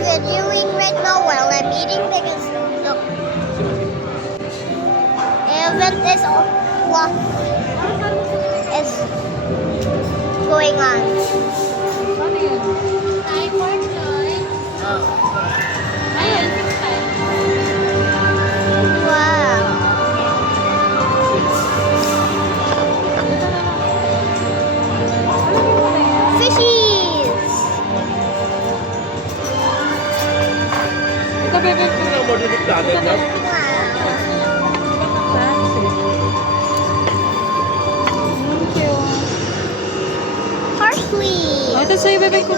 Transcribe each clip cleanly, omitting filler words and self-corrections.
videoing right now while I'm eating because the event is going on. Ano yun? Ayan. Wow. Fishies. Ito, bebe. Wow. Thank you. Parsley. Oh, ito sa'yo, bebe ko.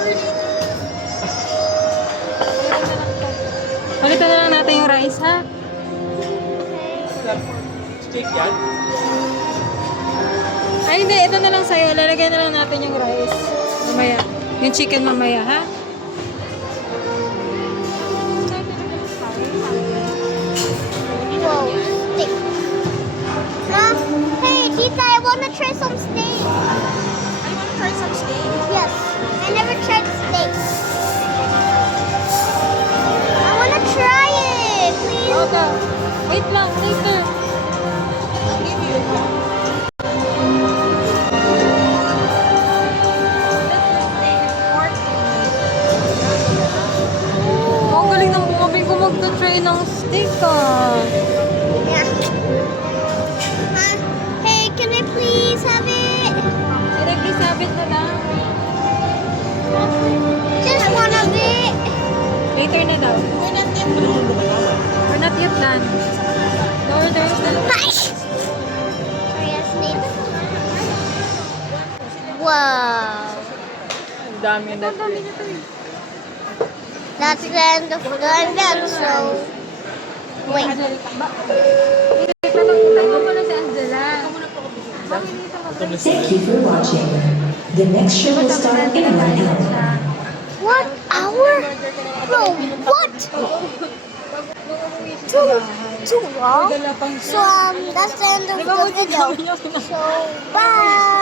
Palitan na lang natin yung rice, ha? Steak yan? Ay, hindi. Ito na lang sa'yo. Lalagay na lang natin yung rice. Mamaya. Yung chicken mamaya, ha? Whoa, steak. Hey, Tita, I want to try some steak. I want to try some steak. Yes, I never tried steak. I want to try it, please. Okay. Wait lang. Later. I'll give you. Oh, ang galing ng bumabing ko magta-try ng steak, ah. Yeah. Hey, can I please have it? Direct please have it na lang. Just one of it. Later na daw. We're not yet done. There's the... Hi. Sorry, I sneezed. Wow. Ang dami na. That's the end of the event, so... Wait. Tayo mo na si Angela. Thank you for watching. The next show will start in 1 hour. 1 hour? Bro, what? Too long? So, that's the end of the video. So, bye!